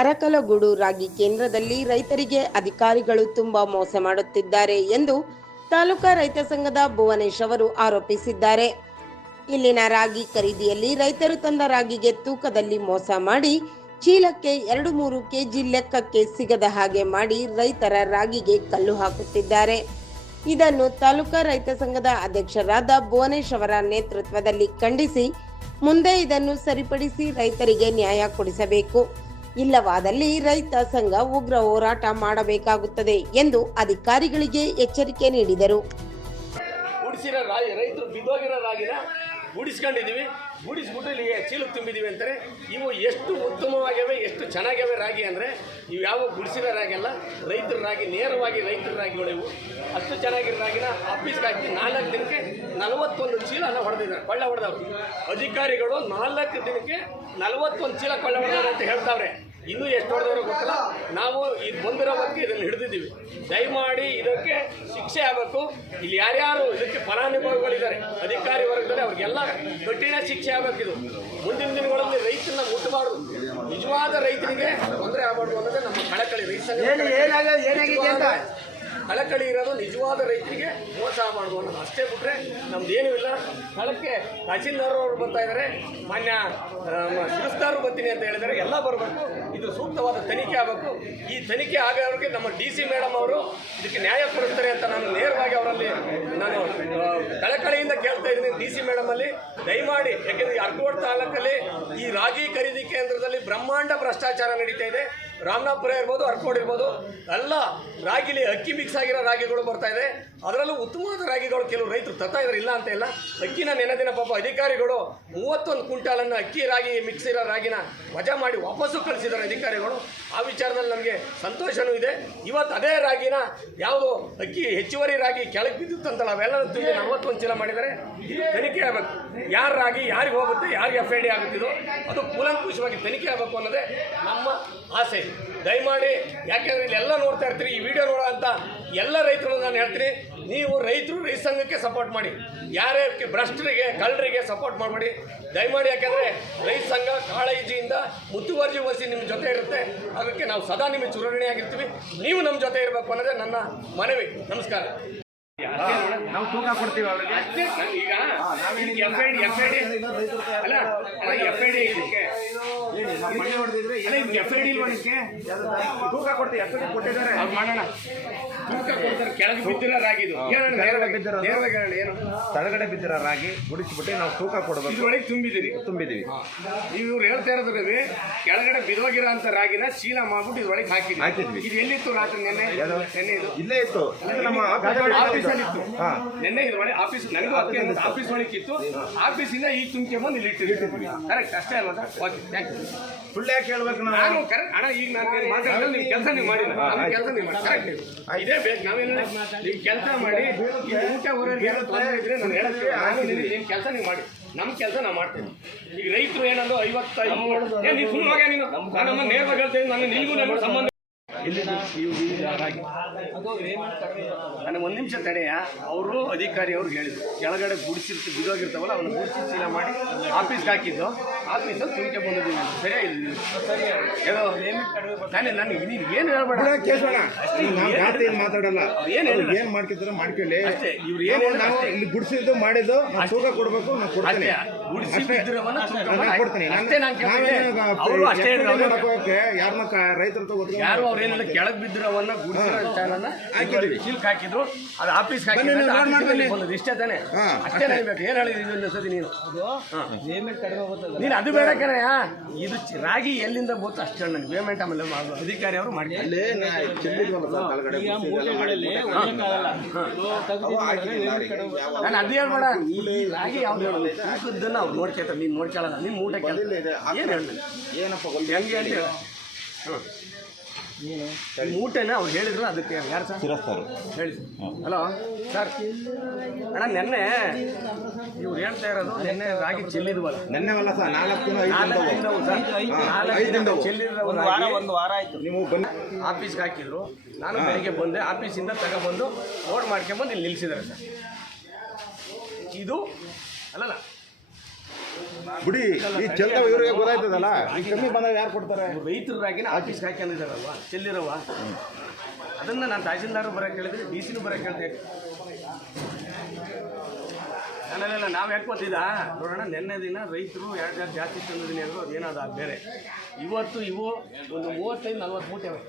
ಅರಕಲಗೂಡು ರಾಗಿ ಕೇಂದ್ರದಲ್ಲಿ ರೈತರಿಗೆ ಅಧಿಕಾರಿಗಳು ತುಂಬಾ ಮೋಸ ಮಾಡುತ್ತಿದ್ದಾರೆ ಎಂದು ತಾಲೂಕಾ ರೈತ ಸಂಘದ ಭುವನೇಶ್ ಅವರು ಆರೋಪಿಸಿದ್ದಾರೆ. ಇಲ್ಲಿನ ರಾಗಿ ಖರೀದಿಯಲ್ಲಿ ರೈತರು ತಂದ ರಾಗಿಗೆ ತೂಕದಲ್ಲಿ ಮೋಸ ಮಾಡಿ ಚೀಲಕ್ಕೆ 2-3 ಕೆಜಿ ಲೆಕ್ಕಕ್ಕೆ ಸಿಗದ ಹಾಗೆ ಮಾಡಿ ರೈತರ ರಾಗಿಗೆ ಕಲ್ಲು ಹಾಕುತ್ತಿದ್ದಾರೆ. ಇದನ್ನು ತಾಲೂಕಾ ರೈತ ಸಂಘದ ಅಧ್ಯಕ್ಷರಾದ ಭುವನೇಶ್ ಅವರ ನೇತೃತ್ವದಲ್ಲಿ ಖಂಡಿಸಿ ಮುಂದೆ ಇದನ್ನು ಸರಿಪಡಿಸಿ ರೈತರಿಗೆ ನ್ಯಾಯ ಕೊಡಿಸಬೇಕು. ಇಲ್ಲವಾದಲ್ಲಿ ರೈತ ಸಂಘ ಉಗ್ರ ಹೋರಾಟ ಮಾಡಬೇಕಾಗುತ್ತದೆ ಎಂದು ಅಧಿಕಾರಿಗಳಿಗೆ ಎಚ್ಚರಿಕೆ ನೀಡಿದರು. ರೈತರು ಬಿದ್ದೋಗಿರೋ ರಾಗಿನ ಗುಡಿಸ್ಕೊಂಡಿದ್ದೀವಿ, ಗುಡಿಸ್ಬಿಟ್ಟು ಇಲ್ಲಿ ಚೀಲಕ್ಕೆ ತುಂಬಿದ್ದೀವಿ ಅಂತಾರೆ. ಇವು ಎಷ್ಟು ಉತ್ತಮವಾಗಿವೆ, ಎಷ್ಟು ಚೆನ್ನಾಗಿವೆ ರಾಗಿ ಅಂದರೆ ಇವು ಯಾವ ಗುಡಿಸಿರೋ ರಾಗಿ ಅಲ್ಲ, ರೈತರ ರಾಗಿ, ನೇರವಾಗಿ ರೈತರ ರಾಗಿಗಳು ಇವು. ಅಷ್ಟು ಚೆನ್ನಾಗಿರೋ ರಾಗಿನ ಆಫೀಸ್ಗೆ ಹಾಕಿ 4 ದಿನಕ್ಕೆ 41 ಚೀಲನ ಹೊಡೆದಿದ್ದಾರೆ, ಕೊಳ್ಳೆ ಹೊಡೆದವ್ರು. ಅಧಿಕಾರಿಗಳು 4 ದಿನಕ್ಕೆ 41 ಚೀಲ ಕೊಳ್ಳೆ ಹೊಡೆದವ್ರು ಅಂತ ಹೇಳ್ತಾವ್ರೆ. ಇನ್ನೂ ಎಷ್ಟು ಹೊಡೆದವರು ಗೊತ್ತಿಲ್ಲ. ನಾವು ಇದು ಬಂದಿರೋ ಹೊತ್ತಿಗೆ ಇದನ್ನು ಹಿಡಿದಿದ್ದೀವಿ. ದಯಮಾಡಿ ಇದಕ್ಕೆ ಶಿಕ್ಷೆ ಆಗಬೇಕು. ಇಲ್ಲಿ ಯಾರ್ಯಾರು ಇದಕ್ಕೆ ಫಲಾನುಭವಿಗಳಿದ್ದಾರೆ ಅಧಿಕಾರಿ ವರ್ಗದಲ್ಲಿ ಅವ್ರಿಗೆಲ್ಲ ಕಠಿಣ ಶಿಕ್ಷೆ ಆಗಬೇಕು. ಇದು ಮುಂದಿನ ದಿನಗಳಲ್ಲಿ ರೈತನ ಮುಟ್ಟಬಾರ್ದು, ನಿಜವಾದ ರೈತರಿಗೆ ತೊಂದರೆ ಆಗಬಾರ್ದು ಅನ್ನೋದೇ ನಮ್ಮ ಕಳಕಳಿ. ರೈತ ಕಳಕಳಿ ಇರೋದು ನಿಜವಾದ ರೈತರಿಗೆ ಮೋಸ ಮಾಡಬಾರ್ದು ಅನ್ನೋದು ಅಷ್ಟೇ ಬಿಟ್ಟರೆ ನಮ್ದೇನೂ ಇಲ್ಲ. ಸ್ಥಳಕ್ಕೆ ತಹಸೀಲ್ದಾರ್ ಅವರು ಬರ್ತಾ ಇದ್ದಾರೆ, ಮಾನ್ಯ ಶಿರಸ್ತಾರು ಬರ್ತೀನಿ ಅಂತ ಹೇಳಿದರೆ ಎಲ್ಲ ಬರಬೇಕು. ಇದು ಸೂಕ್ತವಾದ ತನಿಖೆ ಆಗಬೇಕು. ಈ ತನಿಖೆ ಆಗೋರಿಗೆ ನಮ್ಮ DC ಮೇಡಮ್ ಅವರು ಇದಕ್ಕೆ ನ್ಯಾಯ ಕೊಡಿಸ್ತಾರೆ ಅಂತ ನಾನು ನೇರವಾಗಿ ಅವರಲ್ಲಿ ನಾನು ಕಳಕಳಿಯಿಂದ ಕೇಳ್ತಾ ಇದ್ದೀನಿ. DC ಮೇಡಮಲ್ಲಿ ದಯಮಾಡಿ, ಯಾಕೆಂದರೆ ಅರ್ಕೋಟ್ ತಾಲೂಕಲ್ಲಿ ಈ ರಾಗಿ ಖರೀದಿ ಕೇಂದ್ರದಲ್ಲಿ ಬ್ರಹ್ಮಾಂಡ ಭ್ರಷ್ಟಾಚಾರ ನಡೀತಾ ಇದೆ. ರಾಮನಾಥಪುರ ಇರ್ಬೋದು, ಅರ್ಕೋಟ್ ಇರ್ಬೋದು, ಎಲ್ಲ ರಾಗಿಲಿ ಅಕ್ಕಿ ಮಿಕ್ಸ್ ಆಗಿರೋ ರಾಗಿಗಳು ಬರ್ತಾ ಇದೆ. ಅದರಲ್ಲೂ ಉತ್ತಮವಾದ ರಾಗಿಗಳು ಕೆಲವು ರೈತರು ತರ್ತಾ ಇದ್ದಾರೆ, ಇಲ್ಲ ಅಂತ ಇಲ್ಲ. ಅಕ್ಕಿನ ನೆನೆ ದಿನ ಪಾಪ ಅಧಿಕಾರಿಗಳು 31 ಕ್ವಿಂಟಾಲನ್ನು ಅಕ್ಕಿ ರಾಗಿ ಮಿಕ್ಸ್ ಇರೋ ರಾಗಿನ ವಜಾ ಮಾಡಿ ವಾಪಸ್ಸು ಕಳಿಸಿದ್ದಾರೆ ಅಧಿಕಾರಿಗಳು. ಆ ವಿಚಾರದಲ್ಲಿ ನಮಗೆ ಸಂತೋಷವೂ ಇದೆ. ಇವತ್ತು ಅದೇ ರಾಗಿನ ಯಾವುದೋ ಅಕ್ಕಿ ಹೆಚ್ಚುವರಿ ರಾಗಿ ಕೆಳಗೆ ಬಿದ್ದುತ್ತಂತಲ್ಲ, ಅವೆಲ್ಲ ತುಂಬಿ 41 ಚೀಲ ಮಾಡಿದ್ದಾರೆ. ಇದು ತನಿಖೆ ಆಗಬೇಕು. ಯಾರ ರಾಗಿ ಯಾರಿಗೆ ಹೋಗುತ್ತೆ, ಯಾರಿಗೆ FID ಆಗುತ್ತಿದೋ ಅದು ಕೂಲಂಕುಷವಾಗಿ ತನಿಖೆ ಆಗಬೇಕು ಅನ್ನೋದೇ ನಮ್ಮ ಆಸೆ. ದಯಮಾಡಿ, ಯಾಕೆಂದರೆ ಇಲ್ಲೆಲ್ಲ ನೋಡ್ತಾ ಇರ್ತೀರಿ, ಈ ವಿಡಿಯೋ ನೋಡೋ ಅಂತ ಎಲ್ಲ ರೈತರು ನಾನು ಹೇಳ್ತೀನಿ, ನೀವು ರೈತರು ರೈತ ಸಂಘಕ್ಕೆ ಸಪೋರ್ಟ್ ಮಾಡಿ, ಯಾರೇ ಭ್ರಷ್ಟರಿಗೆ ಕಳ್ಳರಿಗೆ ಸಪೋರ್ಟ್ ಮಾಡಬೇಡಿ ದಯಮಾಡಿ. ಯಾಕೆಂದರೆ ರೈತ ಸಂಘ ಕಾಳಜಿಯಿಂದ ಮುತುವರ್ಜಿ ವಹಿಸಿ ನಿಮ್ಮ ಜೊತೆ ಇರುತ್ತೆ. ಅದಕ್ಕೆ ನಾವು ಸದಾ ನಿಮಗೆ ಚುರುಣಿಯಾಗಿರ್ತೀವಿ. ನೀವು ನಮ್ಮ ಜೊತೆ ಇರಬೇಕು ಅನ್ನೋದೇ ನನ್ನ ಮನವಿ. ನಮಸ್ಕಾರ. ನಾವು ತೂಕ ಕೊಡ್ತೀವಿ ಅವ್ರಿಗೆ. ಈಗ FID ಅಲ್ಲ, FID ಇದಕ್ಕೆ FID ಇಲ್ವಕ್ಕೆ ತೂಕ ಕೊಡ್ತೀವಿ. FID ಕೊಟ್ಟಿದ್ದಾರೆ, ಅವ್ರು ಮಾಡೋಣ. ತೂಕ ಕೊಡ್ತಾರೆ, ಕೆಳಗೆ ಬಿದ್ದಿರೋ ರಾಗಿದು ಏನು ತಳಗಡೆ ಬಿದ್ದಿರೋ ರಾಗಿ ಗುಡಿಸ್ಬಿಟ್ಟು ನಾವು ತೂಕ ಕೊಡಬೇಕು. ಇದ್ರೊಳಗೆ ತುಂಬಿದ್ದೀವಿ. ಇವ್ರು ಹೇಳ್ತಾ ಇರೋದ್ರಲ್ಲಿ ಕೆಳಗಡೆ ಬಿದ್ದೋಗಿರೋ ಅಂತ ರಾಗಿನ ಚೀಲ ಮಾಡ್ಬಿಟ್ಟು ಇದ್ರೊಳಗೆ ಹಾಕಿದ್ವಿ. ಇದು ಎಲ್ಲಿತ್ತು ರಾತ್ರಿ? ನೆನ್ನೆ ಇದು ಇಲ್ಲೇ ಇತ್ತು, ನಮ್ಮ ಆಫೀಸಲ್ಲಿ ಇತ್ತು. ನೆನ್ನೆ ಇದ್ರೊಳಗೆ ಆಫೀಸ್ ನನಗೂ ಆಫೀಸ್ ಒಳಗೆ ಇತ್ತು. ಆಫೀಸಿಂದ ಈಗ ತುಂಬ್ಕೊಂಬಂದು ಇಲ್ಲಿ ಇಟ್ಟಿರ್ತೀವಿ. ಕರೆಕ್ಟ್ ಅಷ್ಟೇ ಅಲ್ವಾ ಸರ್? Okay, thank you. ಸುಳ್ಳು ಯಾಕೆ ಹೇಳ್ಬೇಕು? ನಾನು ಕರೆಕ್ಟ್ ಅಣ್ಣ, ಈಗ ನಾನು ಮಾತಾಡಿದ್ರೆ ನಿಮ್ಮ ಕೆಲಸ ನೀವು ಮಾಡಿ, ನಮ್ಮ ಕೆಲಸ ನೀವು ಮಾಡಿ. ಕರೆಕ್ಟ್ ಇದೇ ಬೇಕು. ನಾವೇನು ನೀವು ಕೆಲಸ ಮಾಡಿ, ಈ ಊಟ ಹೊರಗೆ ಏನೋ ತೊಂದರೆ ಇದ್ರೆ ನಾನು ಹೇಳಕ್ಕೆ ನಿಮ್ಮ ಕೆಲಸ ನೀವು ಮಾಡಿ, ನಮ್ಮ ಕೆಲಸ ನಾವು ಮಾಡ್ತೇವೆ. ಈಗ ರೈತರು ಏನಂದ್ರು 55 ನೀನು ಸುಮ್ಮನೆ ನೀನು ನಮ್ಮ ನೇರವಾಗಿ ಹೇಳ್ತೇನೆ. ನಾನು ನಿನಗೂ ನನಗೂ ಸಂಬಂಧ ಇಲ್ಲಿ ನನಗೆ 1 ನಿಮಿಷ ತಡೆಯ. ಅವರು ಅಧಿಕಾರಿ ಅವ್ರಿಗೆ ಹೇಳಿದ್ರು, ಕೆಳಗಡೆ ಬಿದ್ದೋಗಿರ್ತಾವಲ್ಲ ಅವನ್ನ ಗುಡಿಸಿ ಚೀಲ ಮಾಡಿ ಆಫೀಸ್ಗೆ ಹಾಕಿದ್ದು. ಆಫೀಸಲ್ಲಿ ತುಂಬಿಕೆ ಬಂದಿದ್ದೀವಿ. ಸರಿಯಾಗಿಲ್ಲ ಏನೋ ನಾನು ನೀನು ಏನು ಹೇಳ್ಬೇಡ, ಮಾತಾಡಲ್ಲ. ಏನು ಮಾಡ್ತಿದ್ರು ಮಾಡ್ಕೊಳ್ಳಿ ಅಷ್ಟೇ. ಇವ್ರು ಏನು ನಾವು ಇಲ್ಲಿ ಗುಡಿಸಿದ್ದು ಮಾಡಿದ್ದು ತೂಕ ಕೊಡ್ಬೇಕು, ನಾವು ಕೊಡ್ತೀನಿ. ಯಾರನ್ನ ರೈತರು ತಗೋತಾರೆ, ಯಾರು ಅವ್ರೇನಿಲ್ಲ ಕೆಳಗೆ ಬಿದ್ದಿರೋವನ್ನ ಗುಡಿಸಿರೋ ವಿಚಾರನ ಶಿಲ್ಕ್ ಹಾಕಿದ್ರು. ಅದು ಆಫೀಸ್ಗೆ ಹಾಕಿ ಇಷ್ಟೇ ತಾನೆ, ಅಷ್ಟೇ ನಡಿಬೇಕು. ಏನು ಹೇಳಿದ್ರು ಸತಿ ನೀನು ಅದು ಬೇಡ ಕಣಯ್ಯ. ಇದು ರಾಗಿ ಎಲ್ಲಿಂದ ಬೋತು ಅಷ್ಟೇ ನನಗೆ ಪೇಮೆಂಟ್ ಆಮೇಲೆ ಅಧಿಕಾರಿ ಅವರು ಮಾಡಿ. ನಾನು ಅದೇ ಹೇಳ್ಬೇಡ, ಈ ರಾಗಿ ಯಾವ್ದು ತೂಕದ್ದನ್ನು ಅವ್ರು ನೋಡ್ಕೊಳ್ತಾರೆ, ನೀನು ನೋಡ್ಕೊಳ್ಳಲ್ಲ. ನಿಮ್ಮ ಊಟ ಏನು ಹೇಳಿ ಏನಪ್ಪ ಹೆಂಗೆ ಅಂತ ಹೇಳಿ ಊಟನ ಅವ್ರು ಹೇಳಿದ್ರು. ಅದಕ್ಕೆ ಯಾರು ಸರ್ ಹೇಳಿ? ಹಲೋ ಸರ್, ಅಣ್ಣ ನೆನ್ನೆ ಇವ್ರು ಹೇಳ್ತಾ ಇರೋದು ನೆನ್ನೆ ರಾಗಿ ಚೆಲ್ಲಿದ್ವಲ್ಲ, ನೆನ್ನೆವಲ್ಲ ಸರ್, 4 ದಿನ ಚೆಲ್ಲಿದ್ರೆ ಒಂದು ವಾರ ಆಯಿತು. ನೀವು ಬಂದು ಆಫೀಸ್ಗೆ ಹಾಕಿದ್ರು. ನಾನು ಬೆಳಿಗ್ಗೆ ಬಂದೆ, ಆಫೀಸಿಂದ ತಗೊಬಂದು ಲೋಡ್ ಮಾಡ್ಕೊಂಬಂದು ಇಲ್ಲಿ ನಿಲ್ಲಿಸಿದ್ದಾರೆ ಸರ್. ಇದು ಅಲ್ಲಲ್ಲ ಬಿಡಿ ಈ ಚೆಲ್ಲವ ಇವ್ರಿಗೆ ಗೊತ್ತಾಯ್ತದಲ್ಲ ಈ ಕಮ್ಮಿ ಬಂದಾಗ ಯಾರು ಕೊಡ್ತಾರೆ? ರೈತರ ರಾಗಿನ ಆಫೀಸ್ಗೆ ಹಾಕೊಂಡಿದ್ದಾರಲ್ವ ಚೆಲ್ಲಿರವ, ಅದನ್ನು ನಾನು ತಹಸೀಲ್ದಾರ್ ಬರೋಕ್ಕೆ ಹೇಳಿದ್ರೆ ಡಿ ಸಿನೂ ಬರೋಕ್ಕೆ ಹೇಳ್ದೆ. ನಾನೆಲ್ಲ ನಾವು ಹೇಳ್ಕೊತಿದ್ದ ನೋಡೋಣ, ನಿನ್ನೆ ದಿನ ರೈತರು ಎರಡು ಜಾಸ್ತಿ ತಂದಿದ್ದೀನಿ ಅಂದರು, ಅದೇನಾದ ಬೇರೆ. ಇವತ್ತು ಇವು ಒಂದು 35-40 ಮೂಟೆ ಅವೆ.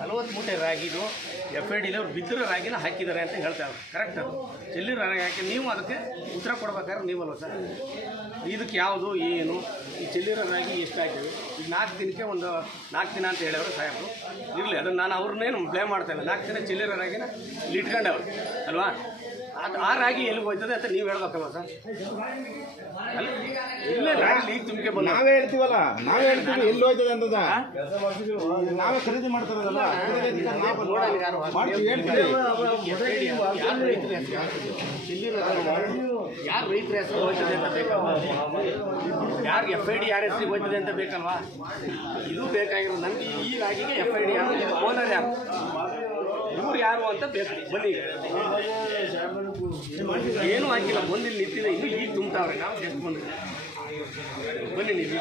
40 ಮೂಟೆ ರಾಗಿದು FID ಅವ್ರು ಬಿದ್ದಿರೋ ರಾಗಿನ ಹಾಕಿದ್ದಾರೆ ಅಂತ ಹೇಳ್ತಾರೆ. ಕರೆಕ್ಟ್, ಅದು ಚೆಲ್ಲಿರೋ ರಾಗಿ ಹಾಕಿ ನೀವು ಅದಕ್ಕೆ ಉತ್ತರ ಕೊಡ್ಬೇಕಾದ್ರೆ ನೀವಲ್ವ ಸರ್, ಇದಕ್ಕೆ ಯಾವುದು ಏನು ಈ ಚೆಲ್ಲಿರೋ ರಾಗಿ ಎಷ್ಟು ಹಾಕಿವಿ, ಈಗ 4 ದಿನಕ್ಕೆ ಒಂದು 4 ದಿನ ಅಂತ ಹೇಳಿದ್ರು ಸಾಹೇಬರು. ಇರಲಿ, ಅದನ್ನು ನಾನು ಅವ್ರನ್ನೇನು ಬ್ಲೇಮ್ ಮಾಡ್ತಾಯಿಲ್ಲ. 4 ದಿನ ಚೆಲ್ಲಿರೋ ರಾಗಿನ ಇಲ್ಲಿ ಇಟ್ಕೊಂಡವ್ರು ಅಲ್ವಾ, ಅದು ಆ ರಾಗಿ ಎಲ್ಲಿಗೆ ಹೋಯ್ತದೆ ಅಂತ ನೀವು ಹೇಳ್ಬೇಕಲ್ವ ಸರ್? ಅಲ್ಲ, ಇಲ್ಲೇ ರಾಗಿ ಈಗ ತುಂಬಿಕೆ ಬಂದು ನಾವೇ ಹೇಳ್ತೀವಲ್ಲ, ನಾವೇ ಹೇಳ್ತೀವಿ ಎಲ್ಲಿ ಹೋಯ್ತದೆ ಅಂತದ. ನಾವೇ ಖರೀದಿ ಮಾಡ್ತಾರದಲ್ಲ, ಯಾರು ರೈತರ ಹೆಸರು ಹೋಯ್ತದೆ ಅಂತ ಬೇಕಲ್ವಾ? ಯಾರು FID ಯಾರ ಹೆಸರಿಗೆ ಹೋಯ್ತದೆ ಅಂತ ಬೇಕಲ್ವಾ? ಇದು ಬೇಕಾಗಿರೋದು ನನಗೆ. ಈ ರಾಗಿಗೆ FID ಯಾರು, ಇದು ಓನರ್ ಯಾರು, ಇವ್ರು ಯಾರು ಅಂತ ಬೇಕು. ಬನ್ನಿ, ಏನೂ ಹಾಕಿಲ್ಲ, ಬಂದಿಲ್ಲಿ ನಿಂತಿದೆ, ಇನ್ನು ಈಗ ತುಂಬ್ತಾವ್ರೆ. ನಾವು ಎಷ್ಟು ಬಂದಿದೆ, ಬನ್ನಿ ನೀವು.